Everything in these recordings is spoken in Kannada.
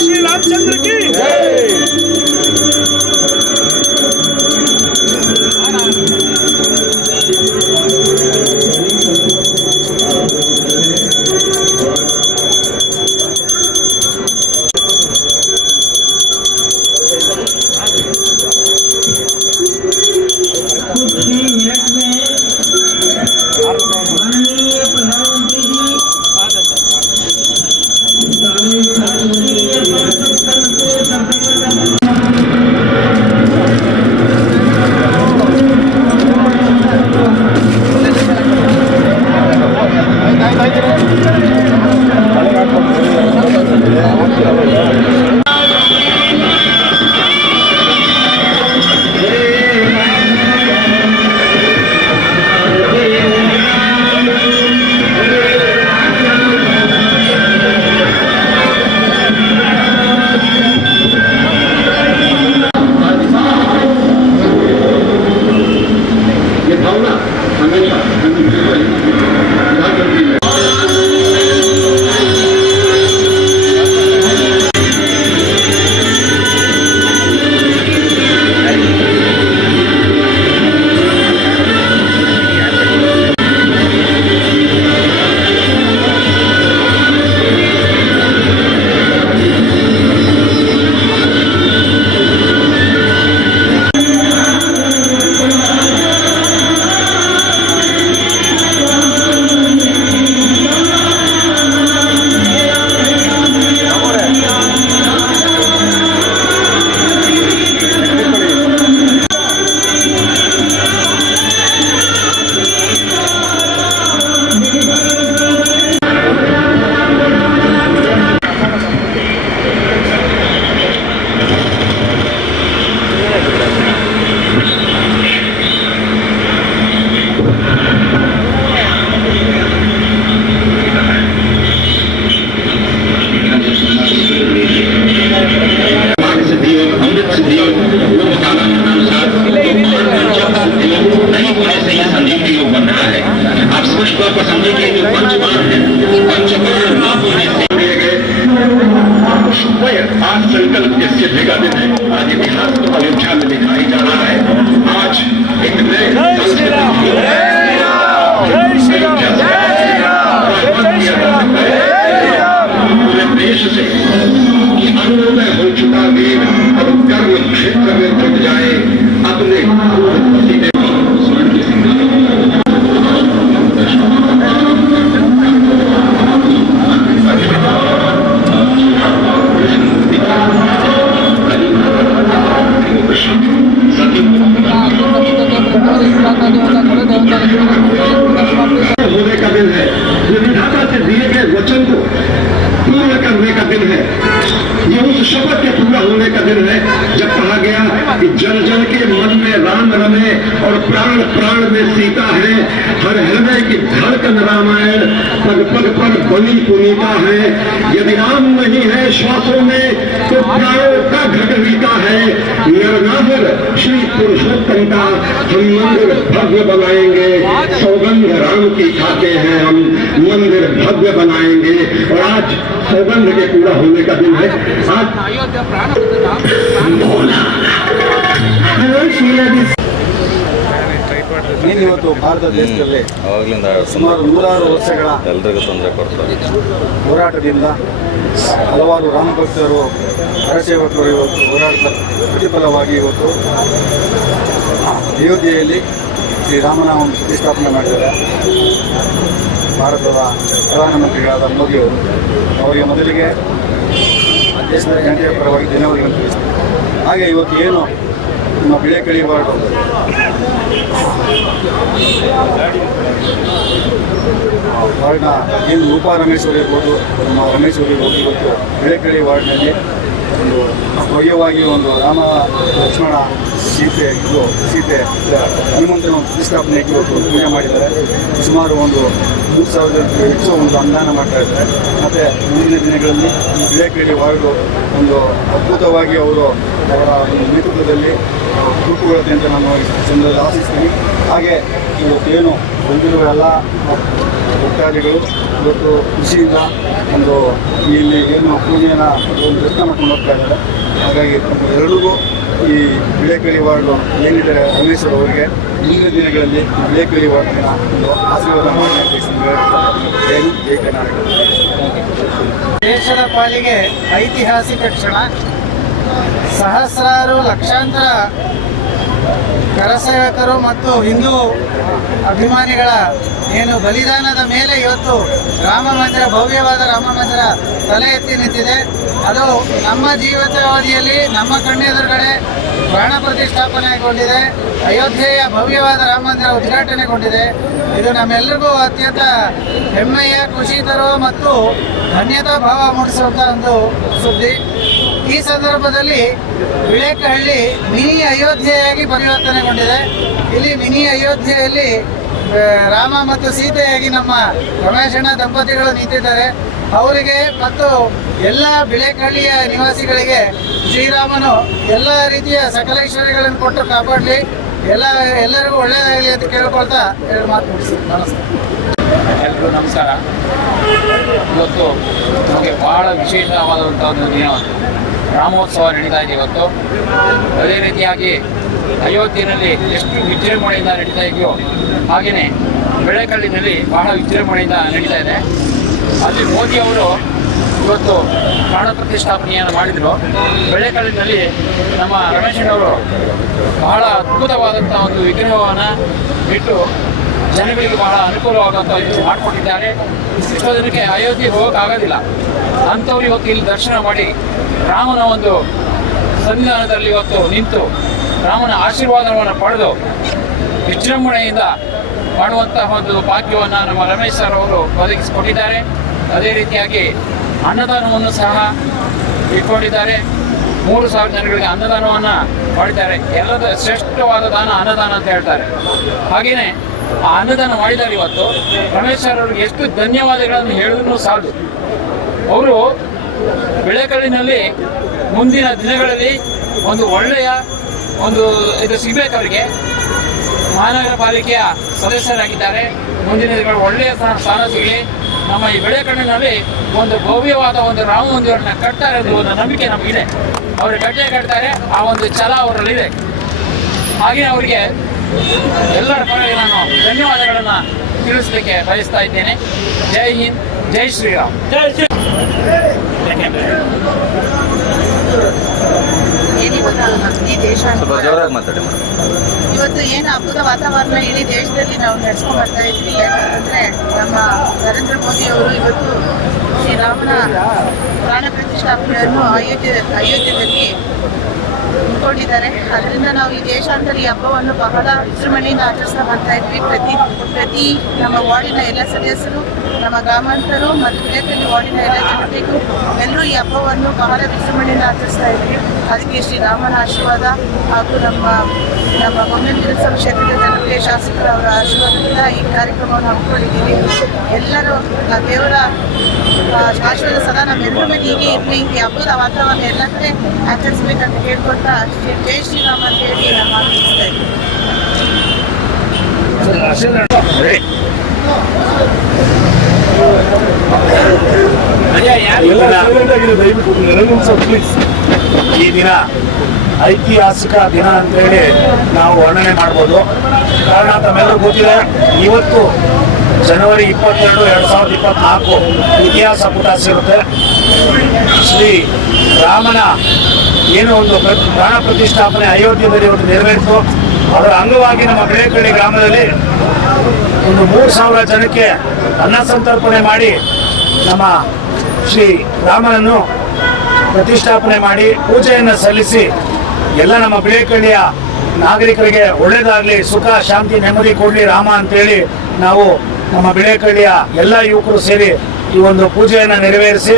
श्री रामचंद्र की। कुछ ही मिनट में। पुष्प पसंदी के जो पंचमान है पंचमान आप दिए गए आज संकल्प इसके विगत है आज इतिहास को अयोध्या में दिखाई जा रहा है। आज एक नए जन जन के मन में राम रमे और प्राण प्राण में सीता है। हर हृदय की धड़कन रामायण पग पग पर बनी पुनीता है। यदि राम नहीं है श्वासों में तो प्राणों का घटवीता है। नरनागर श्री पुरुषोत्तम का हम मंदिर भव्य बनाएँगे। सौगंध राम की खाते हैं हम मंदिर भव्य बनाएँगे। और आज सौगंध के पूरा होने का दिन है। आज ಏನಿವತ್ತು ಭಾರತ ದೇಶದಲ್ಲಿ ಅವಾಗ್ಲಿಂದ ಸುಮಾರು ನೂರಾರು ವರ್ಷಗಳ ಎಲ್ಲರಿಗೂ ತೊಂದರೆ ಕೊಡ್ತಾರೆ ಹೋರಾಟದಿಂದ ಹಲವಾರು ರಾಮಭಕ್ತರು ಹರಸೇವಕರು ಇವತ್ತು ಹೋರಾಟದ ಪ್ರತಿಫಲವಾಗಿ ಇವತ್ತು ಅಯೋಧ್ಯೆಯಲ್ಲಿ ಶ್ರೀರಾಮನಾಮ ಪ್ರತಿಷ್ಠಾಪನೆ ಮಾಡಿದ್ದಾರೆ. ಭಾರತದ ಪ್ರಧಾನಮಂತ್ರಿಗಳಾದ ಮೋದಿಯವರು ಅವರಿಗೆ ಮೊದಲಿಗೆ ದೇಶದ ಜನತೆಯ ಪರವಾಗಿ ಧನ್ಯವಾದಗಳನ್ನು ತಿಳಿಸ್ತಾರೆ ಹಾಗೆ ಇವತ್ತು ಏನು ನಮ್ಮ ಬೆಳೆ ಕಳಿಬಾರ್ದು ವಾರ್ಡ್ನ ಏನು ರೂಪಾ ರಮೇಶ್ವರ ಇರ್ಬೋದು, ನಮ್ಮ ರಮೇಶ್ವರಿ ಇರ್ಬೋದು. ಇವತ್ತು ಬಿಳೆಕಳಿ ವಾರ್ಡ್ನಲ್ಲಿ ಒಂದು ಭವ್ಯವಾಗಿ ಒಂದು ರಾಮ ಲಕ್ಷ್ಮಣ ಸೀತೆ ಇದು ಸೀತೆ ಹನುಮಂತನ ಪ್ರತಿಷ್ಠಾಪನೆ ಇವತ್ತು ಪೂಜೆ ಮಾಡಿದ್ದಾರೆ. ಸುಮಾರು ಒಂದು ಮೂರು ಸಾವಿರದಕ್ಕೂ ಹೆಚ್ಚು ಒಂದು ಅನುದಾನ ಮಾಡ್ತಾ ಇದ್ದಾರೆ. ಮತ್ತು ಮುಂದಿನ ದಿನಗಳಲ್ಲಿ ಈ ಕ್ರೀಡೆ ವಾರ್ಡು ಒಂದು ಅದ್ಭುತವಾಗಿ ಅವರು ಅವರ ನೇತೃತ್ವದಲ್ಲಿ ರೂಪುಗೊಳ್ಳುತ್ತೆ ಅಂತ ನಾನು ಜನರಲ್ಲಿ ಆಶಿಸ್ತೀನಿ. ಹಾಗೆ ಇವತ್ತೇನು ಬಂದಿರುವ ಎಲ್ಲ ಭಕ್ತಾದಿಗಳು ಇವತ್ತು ಖುಷಿಯಿಂದ ಒಂದು ಇಲ್ಲಿ ಏನು ಪೂಜೆಯನ್ನು ಒಂದು ಯತ್ನ ಮಾಡ್ಕೊಂಡು ಹೋಗ್ತಾ ಇದ್ದಾರೆ. ಹಾಗಾಗಿ ಎರಡಿಗೂ ಈ ಬಿಳೆಕಳಿ ವಾರ್ಡು ಏನಿದ್ದಾರೆ ರಮೇಶ್ವರ್ ಅವರಿಗೆ ಮುಂದಿನ ದಿನಗಳಲ್ಲಿ ಬಿಳೆಕಳಿ ವಾರ್ಡಿನ ಒಂದು ಆಶೀರ್ವಾದ ಮಾಡಿ ದೇಶದ ಪಾಲಿಗೆ ಐತಿಹಾಸಿಕ ಕ್ಷಣ. ಸಹಸ್ರಾರು ಲಕ್ಷಾಂತರ ಕರಸೇವಕರು ಮತ್ತು ಹಿಂದೂ ಅಭಿಮಾನಿಗಳ ಏನು ಬಲಿದಾನದ ಮೇಲೆ ಇವತ್ತು ರಾಮ ಮಂದಿರ, ಭವ್ಯವಾದ ರಾಮ ಮಂದಿರ ತಲೆ ಎತ್ತಿ ನಿಂತಿದೆ. ಅದು ನಮ್ಮ ಜೀವಿತಾವಧಿಯಲ್ಲಿ ನಮ್ಮ ಕಣ್ಣೆದುರುಗಡೆ ಪ್ರಾಣ ಪ್ರತಿಷ್ಠಾಪನೆಗೊಂಡಿದೆ. ಅಯೋಧ್ಯೆಯ ಭವ್ಯವಾದ ರಾಮ ಮಂದಿರ ಉದ್ಘಾಟನೆಗೊಂಡಿದೆ. ಇದು ನಮ್ಮೆಲ್ಲರಿಗೂ ಅತ್ಯಂತ ಹೆಮ್ಮೆಯ ಖುಷಿ ತರುವ ಮತ್ತು ಧನ್ಯತಾ ಭಾವ ಮೂಡಿಸುವಂಥ ಒಂದು ಸುದ್ದಿ. ಈ ಸಂದರ್ಭದಲ್ಲಿ ವಿಳೇಕಹಳ್ಳಿ ಮಿನಿ ಅಯೋಧ್ಯೆಯಾಗಿ ಪರಿವರ್ತನೆಗೊಂಡಿದೆ. ಇಲ್ಲಿ ಮಿನಿ ಅಯೋಧ್ಯೆಯಲ್ಲಿ ರಾಮ ಮತ್ತು ಸೀತೆಯಾಗಿ ನಮ್ಮ ರಮೇಶಣ್ಣ ದಂಪತಿಗಳು ನಿಂತಿದ್ದಾರೆ. ಅವರಿಗೆ ಮತ್ತು ಎಲ್ಲ ಬಿಳೆಕಳ್ಳಿಯ ನಿವಾಸಿಗಳಿಗೆ ಶ್ರೀರಾಮನು ಎಲ್ಲ ರೀತಿಯ ಸಕಲೇಶ್ವರಿಗಳನ್ನು ಕೊಟ್ಟು ಕಾಪಾಡಲಿ. ಎಲ್ಲ, ಎಲ್ಲರಿಗೂ ಒಳ್ಳೆಯದಾಗಲಿ ಅಂತ ಕೇಳ್ಕೊಳ್ತಾ ಎರಡು ಮಾತು ಮುಗಿಸ್ತೀನಿ. ನಮಸ್ತೆ. ನಮಸ್ಕಾರ. ಇವತ್ತು ನಮಗೆ ಬಹಳ ವಿಶೇಷವಾದಂಥ ಒಂದು ದಿನ ರಾಮೋತ್ಸವ ನಡೀತಾ ಇದೆ ಇವತ್ತು. ಅದೇ ರೀತಿಯಾಗಿ ಅಯೋಧ್ಯೆಯಲ್ಲಿ ಎಷ್ಟು ವಿಜೃಂಭಣೆಯಿಂದ ನಡೀತಾ ಇದೆಯೋ ಹಾಗೆಯೇ ಬೆಳೆಕಲ್ಲಿನಲ್ಲಿ ಬಹಳ ವಿಜೃಂಭಣೆಯಿಂದ ನಡೀತಾ ಇದೆ. ಅಲ್ಲಿ ಮೋದಿ ಅವರು ಇವತ್ತು ಪ್ರಾಣ ಪ್ರತಿಷ್ಠಾಪನೆಯನ್ನು ಮಾಡಿದರು. ಬೆಳೆಕಲ್ಲಿನಲ್ಲಿ ನಮ್ಮ ರಮೇಶಣ್ಣವರು ಬಹಳ ಅದ್ಭುತವಾದಂಥ ಒಂದು ವಿಗ್ರಹವನ್ನು ಇಟ್ಟು ಜನಗಳಿಗೆ ಬಹಳ ಅನುಕೂಲವಾದಂಥ ಇದು ಮಾಡಿಕೊಟ್ಟಿದ್ದಾರೆ. ಎಷ್ಟೋ ಜನಕ್ಕೆ ಅಯೋಧ್ಯೆಗೆ ಹೋಗೋಕ್ಕಾಗೋದಿಲ್ಲ. ಅಂಥವ್ರು ಇವತ್ತು ಇಲ್ಲಿ ದರ್ಶನ ಮಾಡಿ ರಾಮನ ಒಂದು ಸಂವಿಧಾನದಲ್ಲಿ ಇವತ್ತು ನಿಂತು ರಾಮನ ಆಶೀರ್ವಾದವನ್ನು ಪಡೆದು ವಿಜೃಂಭಣೆಯಿಂದ ಮಾಡುವಂತಹ ಒಂದು ಭಾಗ್ಯವನ್ನು ನಮ್ಮ ರಮೇಶ್ ಸರ್ ಅವರು ಒದಗಿಸಿಕೊಟ್ಟಿದ್ದಾರೆ. ಅದೇ ರೀತಿಯಾಗಿ ಅನ್ನದಾನವನ್ನು ಸಹ ಇಟ್ಕೊಂಡಿದ್ದಾರೆ. ಮೂರು ಸಾವಿರ ಜನಗಳಿಗೆ ಅನ್ನದಾನವನ್ನು ಮಾಡಿದ್ದಾರೆ. ಎಲ್ಲದ ಶ್ರೇಷ್ಠವಾದ ದಾನ ಅನ್ನದಾನ ಅಂತ ಹೇಳ್ತಾರೆ. ಹಾಗೆಯೇ ಆ ಅನುದಾನ ಮಾಡಿದ್ದಾರೆ ಇವತ್ತು. ರಮೇಶ್ ಸರ್ ಅವ್ರಿಗೆ ಎಷ್ಟು ಧನ್ಯವಾದಗಳನ್ನು ಹೇಳಿದ್ರು ಸಾಲದು ಅವರು ಬೆಳೆಕಳಿನಲ್ಲಿ ಮುಂದಿನ ದಿನಗಳಲ್ಲಿ ಒಂದು ಒಳ್ಳೆಯ ಒಂದು ಇದು ಸಿಗಬೇಕು ಅವರಿಗೆ. ಮಹಾನಗರ ಪಾಲಿಕೆಯ ಸದಸ್ಯರಾಗಿದ್ದಾರೆ. ಮುಂದಿನ ದಿನಗಳು ಒಳ್ಳೆಯ ಸ್ಥಾನ ಸ್ಥಾನ ಸಿಗಲಿ. ನಮ್ಮ ಈ ಬೆಳೆಕಣ್ಣಿನಲ್ಲಿ ಒಂದು ಭವ್ಯವಾದ ಒಂದು ರಾಮ ಮಂದಿರವನ್ನು ಕಟ್ತಾರೆ ಅನ್ನೋ ಒಂದು ನಂಬಿಕೆ ನಮಗಿದೆ. ಅವರು ಕಟ್ಟೆ ಕಟ್ತಾರೆ, ಆ ಒಂದು ಛಲ ಅವರಲ್ಲಿದೆ. ಹಾಗೆ ಅವರಿಗೆ ಎಲ್ಲರ ಪರವಾಗಿ ನಾನು ಧನ್ಯವಾದಗಳನ್ನು ತಿಳಿಸಲಿಕ್ಕೆ ಬಯಸ್ತಾ ಇದ್ದೇನೆ. ಜೈ ಹಿಂದ್ ಜೈ ಶ್ರೀರಾಮ್. ಜೈ ಶ್ರೀ ಇವತ್ತು ಏನು ಹಬ್ಬದ ವಾತಾವರಣ ಇಡೀ ದೇಶದಲ್ಲಿ ನಾವು ನಡೆಸ್ಕೊಂಡು ಬರ್ತಾ ಇದ್ವಿ ಯಾಕಂತಂದ್ರೆ ನಮ್ಮ ನರೇಂದ್ರ ಮೋದಿ ಅವರು ಇವತ್ತು ಶ್ರೀರಾಮನ ಪ್ರಾಣ ಪ್ರತಿಷ್ಠಾಪನೆಯನ್ನು ಅಯೋಧ್ಯೆ ಅಯೋಧ್ಯೆಯಲ್ಲಿ ಹಮ್ಮಿಕೊಂಡಿದ್ದಾರೆ ಅದರಿಂದ ನಾವು ಈ ದೇಶಾಂತರ ಹಬ್ಬವನ್ನು ಬಹಳ ವಿಜೃಂಭಣೆಯಿಂದ ಆಚರಿಸ್ತಾ ಬರ್ತಾ ಇದ್ವಿ. ಪ್ರತಿ ಪ್ರತಿ ನಮ್ಮ ವಾರ್ಡಿನ ಎಲ್ಲ ಸದಸ್ಯರು ನಮ್ಮ ಗ್ರಾಮಾಂತರು ಮತ್ತು ಜಿಲ್ಲೆಯಲ್ಲಿ ವಾರ್ಡಿನ ಎಲ್ಲ ಜನತೆಗೂ ಎಲ್ಲರೂ ಈ ಹಬ್ಬವನ್ನು ಬಹಳ ವಿಜೃಂಭಣೆಯಿಂದ ಆಚರಿಸ್ತಾ ಇದ್ವಿ ಅದಕ್ಕೆ ಶ್ರೀರಾಮನ ಆಶೀರ್ವಾದ ಹಾಗೂ ನಮ್ಮ ನಮ್ಮ ವಿಧಾನಸಭಾ ಕ್ಷೇತ್ರದ ಜನಪ್ರಿಯ ಶಾಸಕರ ಅವರ ಆಶೀರ್ವಾದದಿಂದ ಈ ಕಾರ್ಯಕ್ರಮವನ್ನು ಹಮ್ಮಿಕೊಂಡಿದ್ದೀವಿ. ಎಲ್ಲರೂ ಆ ದೇವರ ಆಶೀರ್ವಾದ ಸದಾ ನಮ್ಮೆಲ್ಲರ ಮೇಲೆ ಹೀಗೆ ಇರಲಿ. ಈ ಹಬ್ಬದ ವಾತಾವರಣ ಎಲ್ಲ ಕಡೆ ಆಚರಿಸ್ಬೇಕಂತ ಹೇಳ್ಕೊಡ್ತಾ ಶ್ರೀ ಶ್ರೀರಾಮ್ ಅಂತ ಹೇಳಿ ನಾನು ಮಾತು ಮುಗಿಸ್ತಾ ಇದ್ದೀನಿ ಈ ದಿನ ಐತಿಹಾಸಿಕ ದಿನ ಅಂತೇಳಿ ನಾವು ವರ್ಣನೆ ಮಾಡ್ಬೋದು. ಕಾರಣ ತಮ್ಮೆಲ್ಲರೂ ಗೊತ್ತಿದೆ, ಇವತ್ತು ಜನವರಿ ಇಪ್ಪತ್ತೆರಡು, ಎರಡು ಸಾವಿರದ ಇಪ್ಪತ್ನಾಲ್ಕು ಇತಿಹಾಸ ಪುಟ ಸಿಗುತ್ತೆ. ಶ್ರೀ ರಾಮನ ಏನು ಒಂದು ಪ್ರ- ಪ್ರಾಣ ಪ್ರತಿಷ್ಠಾಪನೆ ಅಯೋಧ್ಯೆಯಲ್ಲಿ ಇವತ್ತು ನೆರವೇರಿತು. ಅದರ ಅಂಗವಾಗಿ ನಮ್ಮ ಬೆಳೆಕಳ್ಳಿ ಗ್ರಾಮದಲ್ಲಿ ಒಂದು ಮೂರು ಸಾವಿರ ಜನಕ್ಕೆ ಅನ್ನ ಸಂತರ್ಪಣೆ ಮಾಡಿ ನಮ್ಮ ಶ್ರೀ ರಾಮನನ್ನು ಪ್ರತಿಷ್ಠಾಪನೆ ಮಾಡಿ ಪೂಜೆಯನ್ನು ಸಲ್ಲಿಸಿ ಎಲ್ಲ ನಮ್ಮ ಬಿಳೇಕಳ್ಳಿಯ ನಾಗರಿಕರಿಗೆ ಒಳ್ಳೇದಾಗಲಿ, ಸುಖ, ಶಾಂತಿ, ನೆಮ್ಮದಿ ಕೊಡಲಿ ರಾಮ ಅಂತೇಳಿ ನಾವು ನಮ್ಮ ಬಿಳೇಕಳ್ಳಿಯ ಎಲ್ಲ ಯುವಕರು ಸೇರಿ ಈ ಒಂದು ಪೂಜೆಯನ್ನು ನೆರವೇರಿಸಿ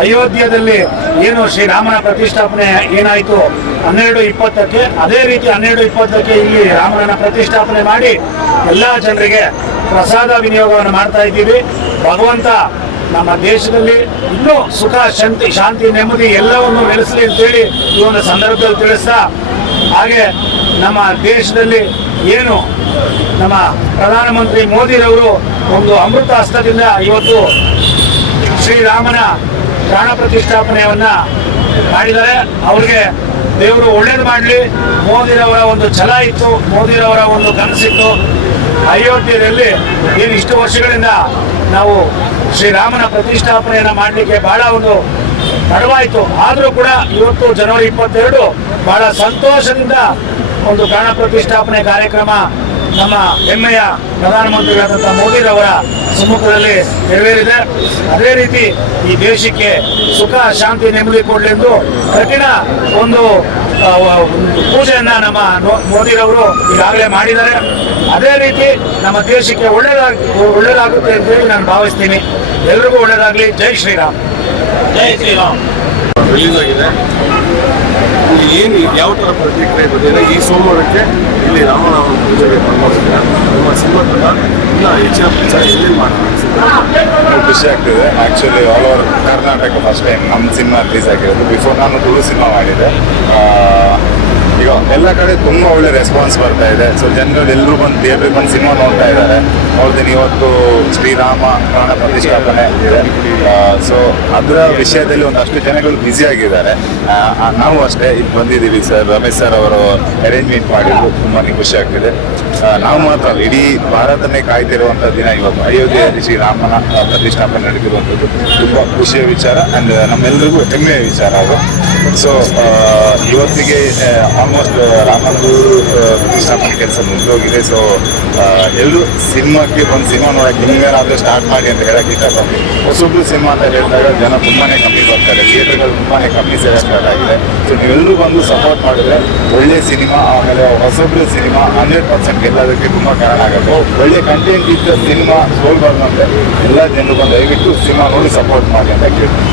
ಅಯೋಧ್ಯೆಯಲ್ಲಿ ಏನು ಶ್ರೀರಾಮನ ಪ್ರತಿಷ್ಠಾಪನೆ ಏನಾಯಿತು ಹನ್ನೆರಡು ಇಪ್ಪತ್ತಕ್ಕೆ, ಅದೇ ರೀತಿ ಹನ್ನೆರಡು ಇಪ್ಪತ್ತಕ್ಕೆ ಇಲ್ಲಿ ರಾಮನ ಪ್ರತಿಷ್ಠಾಪನೆ ಮಾಡಿ ಎಲ್ಲ ಜನರಿಗೆ ಪ್ರಸಾದ ವಿನಿಯೋಗವನ್ನು ಮಾಡ್ತಾ ಇದ್ದೀವಿ. ಭಗವಂತ ನಮ್ಮ ದೇಶದಲ್ಲಿ ಇನ್ನೂ ಸುಖ, ಶಾಂತಿ ಶಾಂತಿ, ನೆಮ್ಮದಿ ಎಲ್ಲವನ್ನು ನೆಲೆಸಲಿ ಅಂತೇಳಿ ಈ ಒಂದು ಸಂದರ್ಭದಲ್ಲಿ ತಿಳಿಸ್ತಾ, ಹಾಗೆ ನಮ್ಮ ದೇಶದಲ್ಲಿ ಏನು ನಮ್ಮ ಪ್ರಧಾನಮಂತ್ರಿ ಮೋದಿರವರು ಒಂದು ಅಮೃತ ಹಸ್ತದಿಂದ ಇವತ್ತು ಶ್ರೀರಾಮನ ಪ್ರಾಣ ಪ್ರತಿಷ್ಠಾಪನೆಯನ್ನ ಮಾಡಿದ್ದಾರೆ. ಅವ್ರಿಗೆ ದೇವರು ಒಳ್ಳೇದು ಮಾಡಲಿ. ಮೋದಿರವರ ಒಂದು ಛಲ ಇತ್ತು, ಮೋದಿರವರ ಒಂದು ಕನಸಿತ್ತು. ಅಯೋಧ್ಯೆಯಲ್ಲಿ ಏನು ಇಷ್ಟು ವರ್ಷಗಳಿಂದ ನಾವು ಶ್ರೀರಾಮನ ಪ್ರತಿಷ್ಠಾಪನೆಯನ್ನ ಮಾಡಲಿಕ್ಕೆ ಬಹಳ ಒಂದು ತಡವಾಯಿತು. ಆದರೂ ಕೂಡ ಇವತ್ತು ಜನವರಿ ಇಪ್ಪತ್ತೆರಡು ಬಹಳ ಸಂತೋಷದಿಂದ ಒಂದು ಪ್ರಾಣ ಪ್ರತಿಷ್ಠಾಪನೆ ಕಾರ್ಯಕ್ರಮ ನಮ್ಮ ಹೆಮ್ಮೆಯ ಪ್ರಧಾನಮಂತ್ರಿಗಳಾದಂಥ ಮೋದಿರವರ ಸಮ್ಮುಖದಲ್ಲಿ ನೆರವೇರಿದೆ. ಅದೇ ರೀತಿ ಈ ದೇಶಕ್ಕೆ ಸುಖ ಶಾಂತಿ ನೆಮ್ಮದಿ ಕೊಡಲೆಂದು ಕಠಿಣ ಒಂದು ಪೂಜೆಯನ್ನ ನಮ್ಮ ಮೋದಿ ಮೋದಿರವರು ಈಗಾಗಲೇ ಮಾಡಿದ್ದಾರೆ. ಅದೇ ರೀತಿ ನಮ್ಮ ದೇಶಕ್ಕೆ ಒಳ್ಳೇದಾಗ ಒಳ್ಳೇದಾಗುತ್ತೆ ಅಂತೇಳಿ ನಾನು ಭಾವಿಸ್ತೀನಿ. ಎಲ್ರಿಗೂ ಒಳ್ಳೆಯದಾಗಲಿ ಜೈ ಶ್ರೀರಾಮ್. ಜೈ ಶ್ರೀರಾಮ್. ರಿಲೀಸ್ ಆಗಿದೆ. ಇದು ಏನು ಯಾವ ಥರ ಪ್ರತಿಕ್ರಿಯೆ ಬಂದಿದೆ ಈ ಸೋಮವಾರಕ್ಕೆ ಇಲ್ಲಿ ರಾಮನಾಮ ಪೂಜೆಗೆ ಬಂದೋಗಿದ್ರೆ ನಮ್ಮ ತಂಡ ಇನ್ನೂ ಹೆಚ್ಚಿನ ಪ್ರಚಾರ ಎಲ್ಲೆಲ್ಲಿ ಮಾಡಿ ಖುಷಿ ಆಗ್ತಿದೆ. Actually all over Karnataka first time ನಮ್ಮ ಸಿನಿಮಾ ರಿಲೀಸ್ ಆಗಿರೋದು. ಬಿಫೋರ್ ನಾನು ತುಳು ಸಿನಿಮಾ ಮಾಡಿದೆ ಈಗ ಎಲ್ಲ ಕಡೆ ತುಂಬ ಒಳ್ಳೆ ರೆಸ್ಪಾನ್ಸ್ ಬರ್ತಾ ಇದೆ. ಸೊ ಜನರು ಎಲ್ಲರೂ ಬಂದು ಥಿಯೇಟ್ರಿಗೆ ಬಂದು ಸಿನಿಮಾ ನೋಡ್ತಾ ಇದ್ದಾರೆ. ನೋಡ್ತೀನಿ, ಇವತ್ತು ಶ್ರೀರಾಮ ಪ್ರಾಣ ಪ್ರತಿಷ್ಠಾಪನೆ ಸೊ ಅದರ ವಿಷಯದಲ್ಲಿ ಒಂದಷ್ಟು ಜನಗಳು ಬ್ಯುಸಿ ಆಗಿದ್ದಾರೆ. ನಾವು ಅಷ್ಟೇ ಇಲ್ಲಿ ಬಂದಿದ್ದೀವಿ ಸರ್. ರಮೇಶ್ ಸರ್ ಅವರು ಅರೇಂಜ್ಮೆಂಟ್ ಮಾಡಿದ್ರು ತುಂಬಾ ಖುಷಿ ಆಗ್ತಿದೆ. ನಾವು ಮಾತ್ರ ಅಲ್ಲ, ಇಡೀ ಭಾರತನೇ ಕಾಯ್ತಿರುವಂಥ ದಿನ ಇವತ್ತು ಅಯೋಧ್ಯೆಯಲ್ಲಿ ಶ್ರೀರಾಮನ ರಾಮನ ಪ್ರತಿಷ್ಠಾಪನೆ ನಡೆದಿರುವಂಥದ್ದು ತುಂಬ ಖುಷಿಯ ವಿಚಾರ. ಆ್ಯಂಡ್ ನಮ್ಮೆಲ್ಲರಿಗೂ ಹೆಮ್ಮೆಯ ವಿಚಾರ ಅದು. ಸೊ ಇವತ್ತಿಗೆ ಆಲ್ಮೋಸ್ಟ್ ರಾಮಂದು ಆ, ಪ್ರತಿಷ್ಠಾಪನೆ ಕೆಲಸ ಮುಗಿದೋಗಿದೆ. ಸೊ ಎಲ್ಲರೂ ಸಿನಿಮಾಕ್ಕೆ ಒಂದು ಸಿನಿಮಾ ನೋಡೋಕೆ ನಿಮ್ಗೇನಾದರೂ ಸ್ಟಾರ್ಟ್ ಮಾಡಿ ಅಂತ ಹೇಳಕ್ಕೆ ಇಷ್ಟಪಡ್ತೀನಿ ಹೊಸೊಬ್ರು ಸಿನಿಮಾ ಅಂತ ಹೇಳಿದಾಗ ಜನ ತುಂಬಾನೇ ಕಮ್ಮಿ ಬರ್ತಾರೆ. ಥಿಯೇಟರ್ಗಳು ತುಂಬಾನೇ ಕಮ್ಮಿ ಸ್ಟಾರ್ಟ್ ಆಗಿದೆ ಸೊ ನೀವೆಲ್ಲರೂ ಬಂದು ಸಪೋರ್ಟ್ ಮಾಡಿದ್ರೆ ಒಳ್ಳೆ ಸಿನಿಮಾ ಆಮೇಲೆ ಹೊಸೊಬ್ರು ಸಿನಿಮಾ ಹಂಡ್ರೆಡ್ ಪರ್ಸೆಂಟ್ ಗೆಲ್ಲೋದಕ್ಕೆ ತುಂಬ ಕಾರಣ ಆಗುತ್ತೆ. ಒಳ್ಳೆ ಕಂಟೆಂಟ್ ಇದ್ದ ಸಿನಿಮಾ ಸೋಲ್ಬಾರ್ದು ಅಂದರೆ ಎಲ್ಲ ಜನರು ಬಂದು ದಯವಿಟ್ಟು ಸಿನಿಮಾ ನೋಡಿ ಸಪೋರ್ಟ್ ಮಾಡಿ ಅಂತ ಕೇಳ್ತೀನಿ.